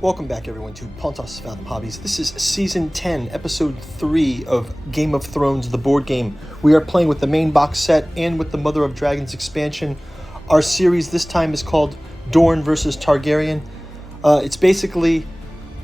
Welcome back, everyone, to Pontos Fathom Hobbies. This is Season 10, Episode 3 of Game of Thrones, the board game. We are playing with the main box set and with the Mother of Dragons expansion. Our series this time is called Dorne versus Targaryen. It's basically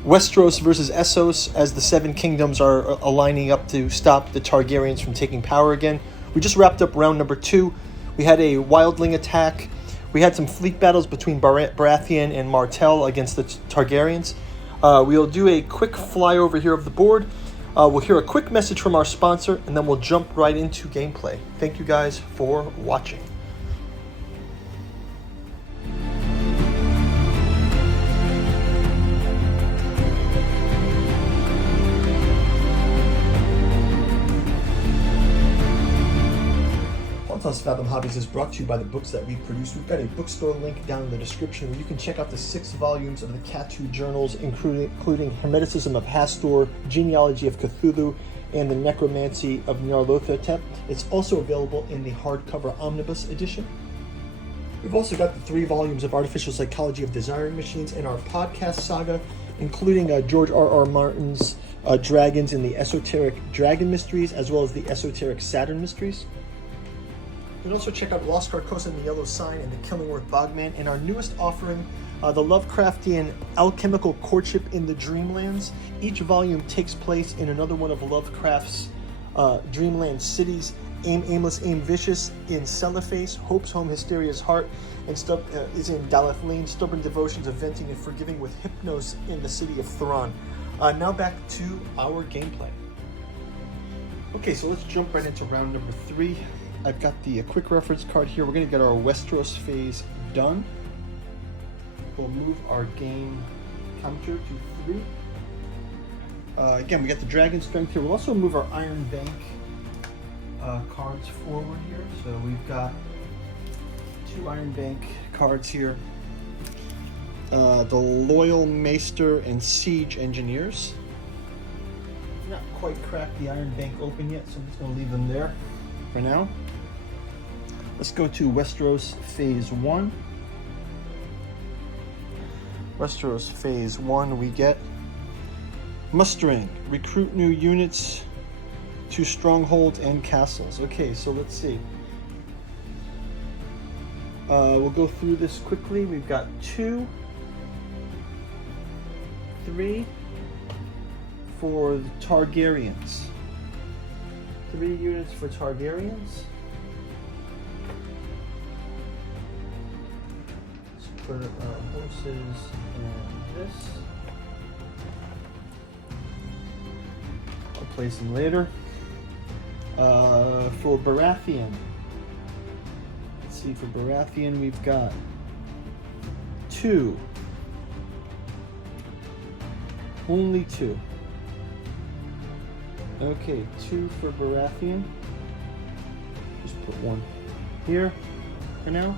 Westeros versus Essos, as the Seven Kingdoms are aligning up to stop the Targaryens from taking power again. We just wrapped up round number 2. We had a wildling attack. We had some fleet battles between Baratheon and Martell against the Targaryens. We'll do a quick flyover here of the board. We'll hear a quick message from our sponsor, and then we'll jump right into gameplay. Thank you guys for watching. Fathom Hobbies is brought to you by the books that we produce. We've got a bookstore link down in the description where you can check out the 6 volumes of the Catu journals, including Hermeticism of Hastur, Genealogy of Cthulhu, and the Necromancy of Nyarlathotep. It's also available in the hardcover omnibus edition. We've also got the 3 volumes of Artificial Psychology of Desiring Machines in our podcast saga, including George R.R. Martin's Dragons and the Esoteric Dragon Mysteries, as well as the Esoteric Saturn Mysteries. You can also check out Lost Carcosa and the Yellow Sign and the Killingworth Bogman. In our newest offering, the Lovecraftian Alchemical Courtship in the Dreamlands. Each volume takes place in another one of Lovecraft's dreamland cities. Aim Aimless, Aim Vicious in Cellophase, Hope's Home, Hysteria's Heart, and is in Daleth Lane. Stubborn Devotions of Venting and Forgiving with Hypnos in the City of Thrawn. Now back to our gameplay. Okay, so let's jump right into round number 3. I've got the quick reference card here. We're going to get our Westeros phase done. We'll move our game counter to 3. Again, we got the Dragon Strength here. We'll also move our Iron Bank cards forward here. So we've got 2 Iron Bank cards here. The Loyal Maester and Siege Engineers. Not quite cracked the Iron Bank open yet, so I'm just going to leave them there for now. Let's go to Westeros Phase 1. Westeros Phase 1, we get mustering, recruit new units to strongholds and castles. Okay, so let's see. We'll go through this quickly. We've got 2, 3 for the Targaryens. 3 units for Targaryens. Put horses and this. I'll place them later. For Baratheon, let's see. For Baratheon, we've got 2. Only 2. Okay, 2 for Baratheon. Just put 1 here for now.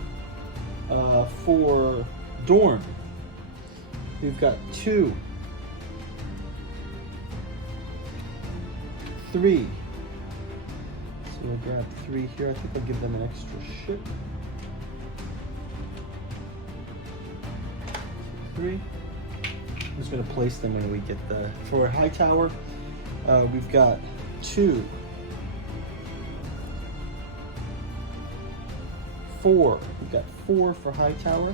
For Dorne, we've got 2, 3. So we'll grab 3 here. I think I'll give them an extra ship. 3. I'm just going to place them when we get the... For Hightower, we've got 2, 4. We've got 4 for Hightower.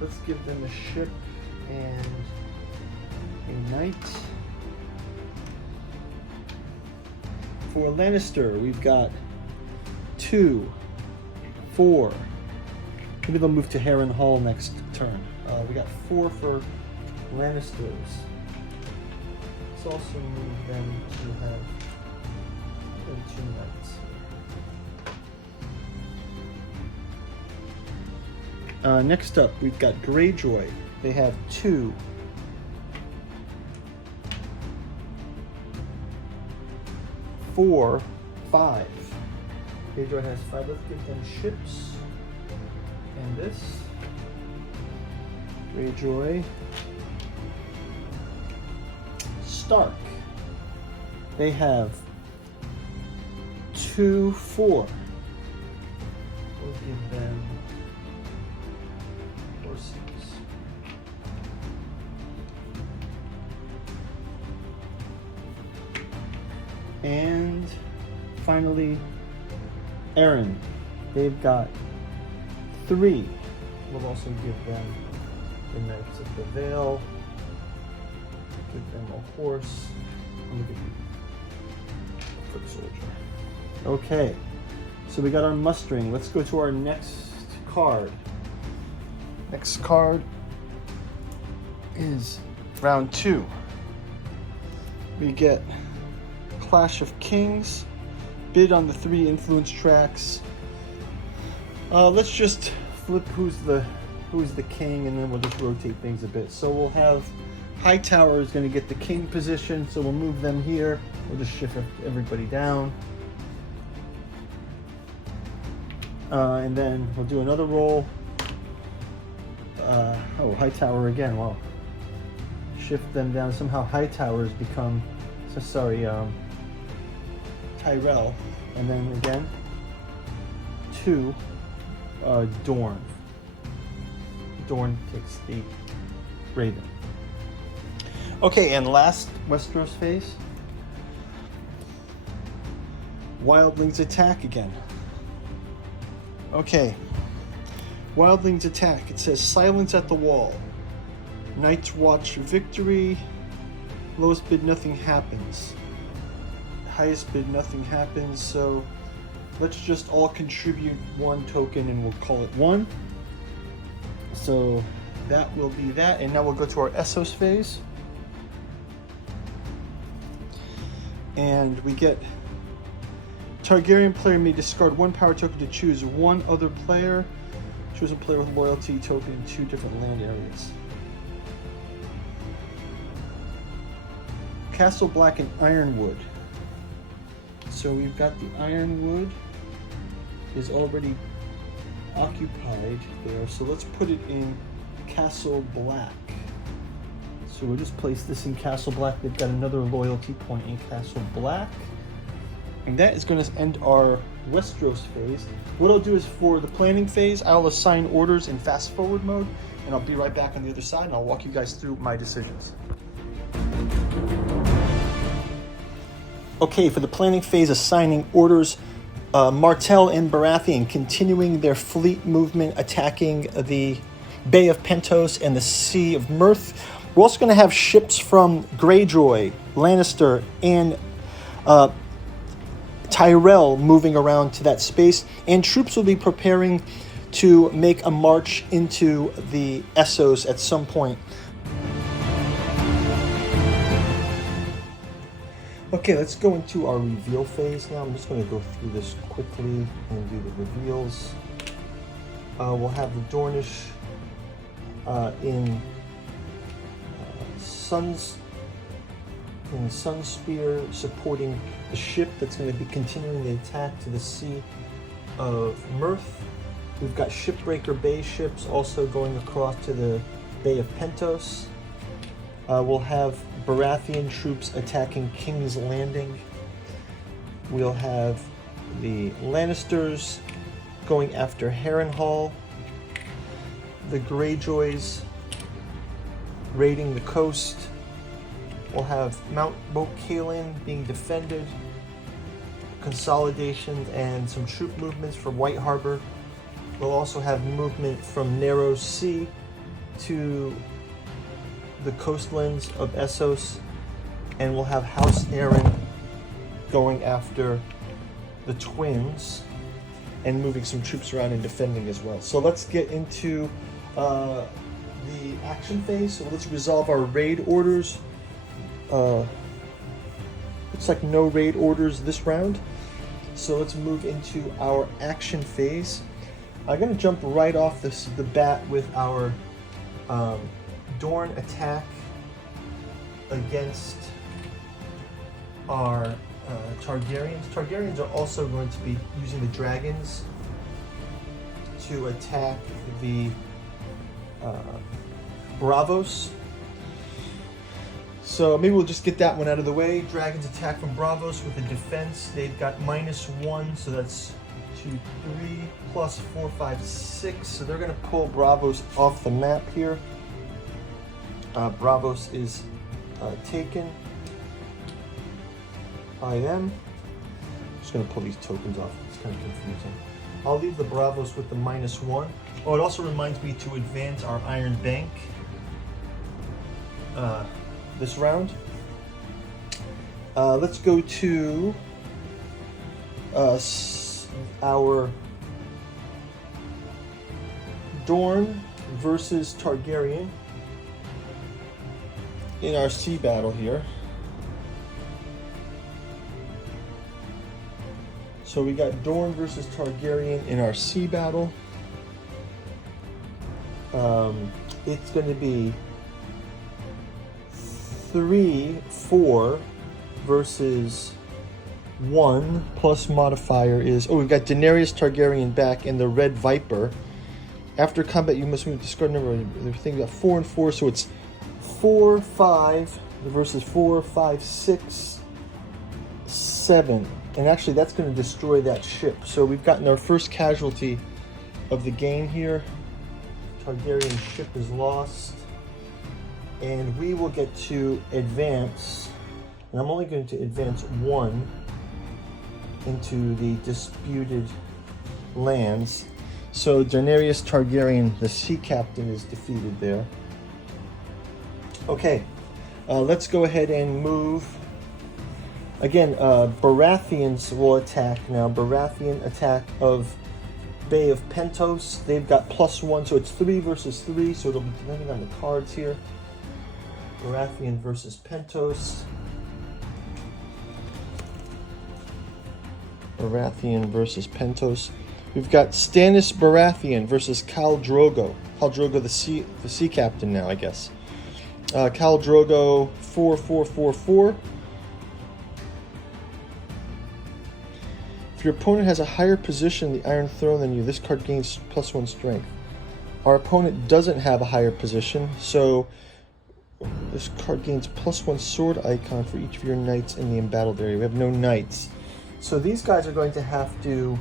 Let's give them a ship and a knight. For Lannister, we've got 2, 4. Maybe they'll move to Harrenhal next turn. We got 4 for Lannisters. Let's also move them to have 2 knights. Next up, we've got Greyjoy. They have 2, 4, 5. Greyjoy has 5. Let's give them ships. And this. Greyjoy. Stark. They have 2, 4. We'll give them horses. finally, Aaron. They've got 3. We'll also give them the Knights of the Vale. Give them a horse. I'm gonna give you foot soldier. Okay, so we got our mustering. Let's go to our next card. Next card is round 2. We get Clash of Kings. Bid on the 3 influence tracks. Let's just flip who's the king, and then we'll just rotate things a bit. So we'll have Hightower is going to get the king position, so we'll move them here. We'll just shift everybody down. And then we'll do another roll. Oh, Hightower again. Wow. Shift them down. Somehow Hightower has become, Tyrell. And then again, 2, Dorne. Dorne takes the Raven. Okay, and last Westeros phase. Wildlings attack again. Okay. Wildlings attack. It says silence at the wall. Night's Watch victory. Lowest bid, nothing happens. Highest bid, nothing happens. So let's just all contribute 1 token and we'll call it 1. So that will be that. And now we'll go to our Essos phase. And we get Targaryen player may discard 1 power token to choose 1 other player. Choose a player with loyalty token in 2 different land areas. Castle Black and Ironwood. So we've got the Ironwood is already occupied there. So let's put it in Castle Black. So we'll just place this in Castle Black. They've got another loyalty point in Castle Black. And that is going to end our Westeros phase. What I'll do is for the planning phase, I'll assign orders in fast forward mode, and I'll be right back on the other side, and I'll walk you guys through my decisions. Okay, for the planning phase, assigning orders, Martell and Baratheon continuing their fleet movement, attacking the Bay of Pentos and the Sea of Mirth. We're also going to have ships from Greyjoy, Lannister, and Tyrell moving around to that space, and troops will be preparing to make a march into the Essos at some point. Okay, let's go into our reveal phase now. I'm just going to go through this quickly and do the reveals. We'll have the Dornish in Sunspear supporting the ship that's going to be continuing the attack to the Sea of Mirth. We've got Shipbreaker Bay ships also going across to the Bay of Pentos. We'll have Baratheon troops attacking King's Landing. We'll have the Lannisters going after Harrenhal. The Greyjoys raiding the coast. We'll have Mount Caelan being defended, consolidation and some troop movements from White Harbor. We'll also have movement from Narrow Sea to the coastlands of Essos, and we'll have House Aaron going after the twins and moving some troops around and defending as well. So let's get into the action phase. So let's resolve our raid orders. Looks like no raid orders this round. So let's move into our action phase. I'm going to jump right off the bat with our Dorne attack against our Targaryens. Targaryens are also going to be using the dragons to attack the Bravos. So maybe we'll just get that one out of the way. Dragons attack from Bravos with a defense. They've got -1, so that's 2, 3, plus 4, 5, 6. So they're going to pull Bravos off the map here. Bravos is taken by them. Just going to pull these tokens off. It's kind of confusing. I'll leave the Bravos with the -1. Oh, it also reminds me to advance our Iron Bank this round. Let's go to our Dorne versus Targaryen in our sea battle here. So we got Dorne versus Targaryen in our sea battle. It's going to be 3-4 versus 1 plus modifier is, oh, we've got Daenerys Targaryen back and the Red Viper. After combat, you must move discard number of the thing. Got 4 and 4, so it's 4-5 versus 4-5-6-7. And actually, that's going to destroy that ship. So we've gotten our first casualty of the game here. Targaryen ship is lost. And we will get to advance. And I'm only going to advance 1 into the disputed lands. So Daenerys Targaryen, the sea captain, is defeated there. Okay, let's go ahead and move. Again, Baratheons will attack now. Baratheon attack of Bay of Pentos. They've got +1, so it's 3 versus 3, so it'll be depending on the cards here. Baratheon versus Pentos. Baratheon versus Pentos. We've got Stannis Baratheon versus Khal Drogo. Khal Drogo, the sea captain now, I guess. Khal Drogo, 4-4-4-4. If your opponent has a higher position in the Iron Throne than you, this card gains +1 strength. Our opponent doesn't have a higher position, so this card gains +1 sword icon for each of your knights in the embattled area. We have no knights. So these guys are going to have to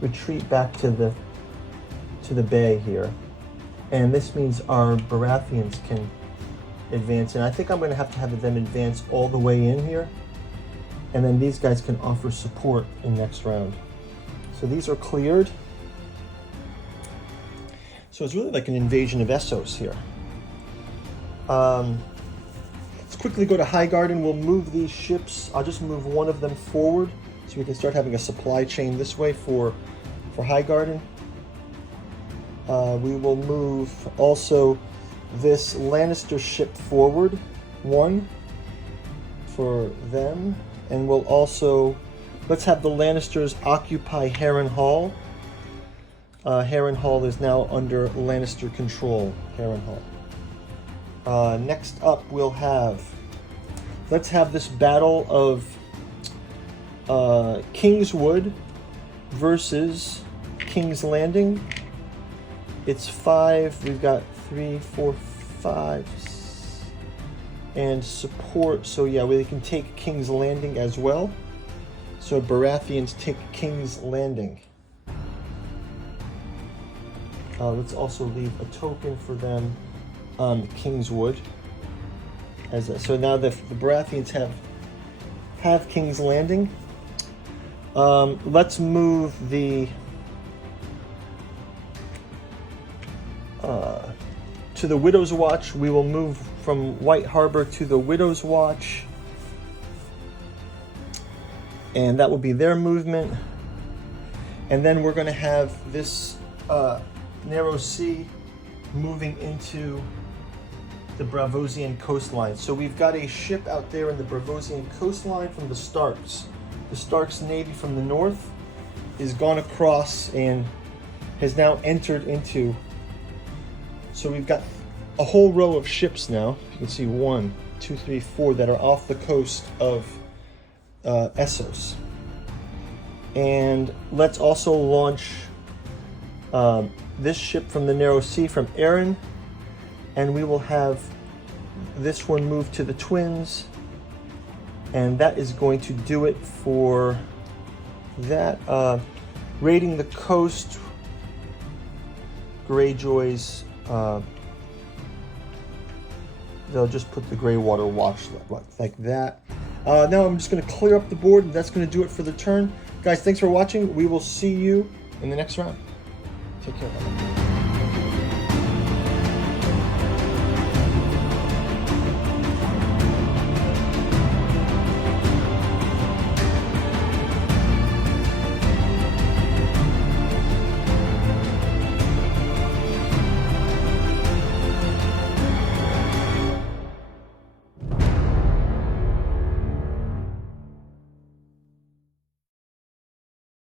retreat back to the bay here, and this means our Baratheons can advance, and I think I'm going to have them advance all the way in here, and then these guys can offer support in next round. So these are cleared. So it's really like an invasion of Essos here. Let's quickly go to Highgarden. We'll move these ships. I'll just move one of them forward so we can start having a supply chain this way for Highgarden. We will move also this Lannister ship forward, 1 for them, and we'll also, let's have the Lannisters occupy Harrenhal. Harrenhal is now under Lannister control, Harrenhal. Next up we'll have, let's have this battle of Kingswood versus King's Landing. It's 5, we've got 3, 4, 5, and support, so yeah, we can take King's Landing as well. So Baratheons take King's Landing. Let's also leave a token for them on Kingswood. So now the Baratheons have King's Landing. Let's move the to the Widow's Watch. We will move from White Harbor to the Widow's Watch, and that will be their movement. And then we're going to have this narrow sea moving into the Bravosian coastline. So we've got a ship out there in the Bravosian coastline from the Starks. The Starks Navy from the north is gone across and has now entered into. So we've got a whole row of ships now. You can see 1, 2, 3, 4 that are off the coast of Essos. And let's also launch this ship from the Narrow Sea from Arryn, and we will have this one move to the Twins, and that is going to do it for that. Raiding the coast, Greyjoys, they'll just put the Greywater Watch like that. Now I'm just going to clear up the board, and that's going to do it for the turn. Guys, thanks for watching. We will see you in the next round. Take care. Bye-bye.